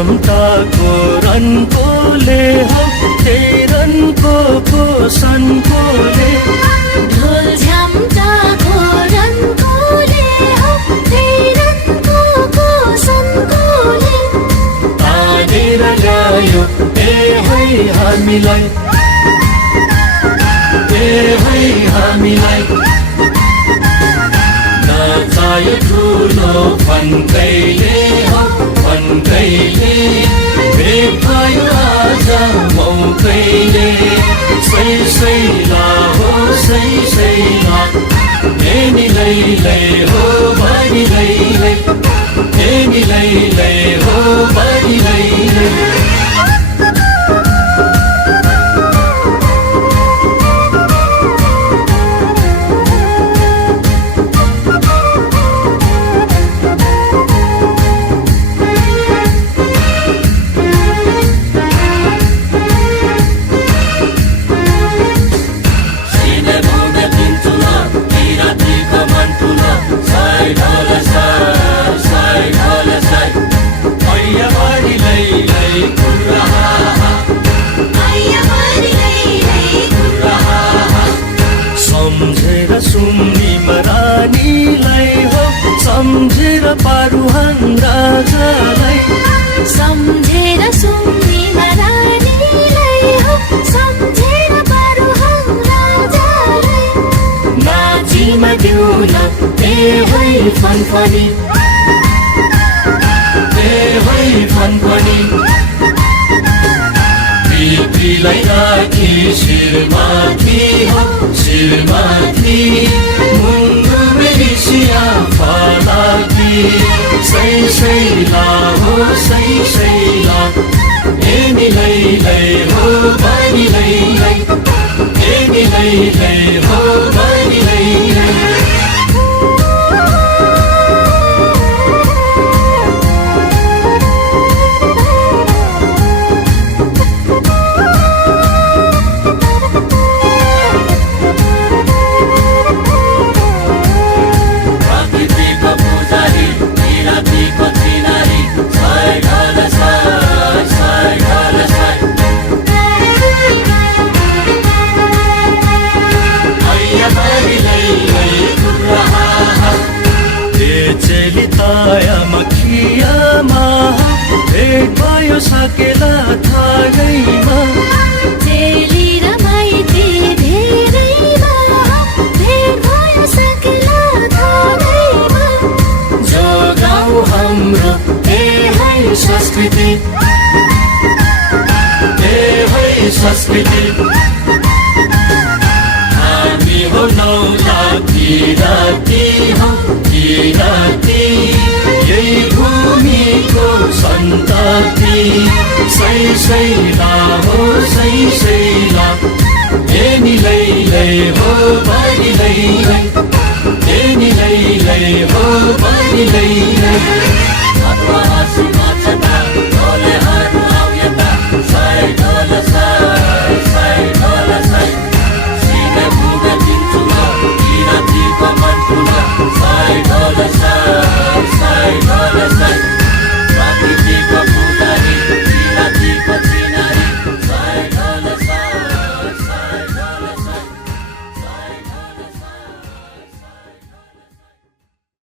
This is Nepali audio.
झ्याम्टाको रन्कोले हो त्यही रन्को पोषणकोले ढोल झ्याम्टाको रन्कोले हो त्यही रन्को पोषणकोले तानेर ल्यायो हामीलाई हामीलाई नचायो ठुलो फन्कैले हो फन्कैले भेट भयो आज मौकैले सैला हो सैला हेनी लै हो बनी लै हेनी लै हो बनी लै सम्झेर सुम्निमा रानीलाई हो सम्झेर पारुहाङ राजालाई सम्झेर सुम्निमा रानीलाई हो सम्झेर पारुहाङ राजालाई नाचिमा दिउन फनफनी फनफनी पितृलाई राखी शिरमाथि हो शिरमाथि मुन्डु मेरिसिया फलाकी सैला हो सैला हेनी लै हो बनी लै हेनी लै हो बनी लै मखियामा भेट भयो सकेला थागैमा चेली र माइती धेरैमा भेट भयो सकेला थागैमा जो गाउँ हाम्रो संस्कृति संस्कृति हामी हो नौला किराती हो किराती यही भूमिको सन्तति सैला हो सैला हेनी लै हो बनी लै हेनी लै हो बनी लै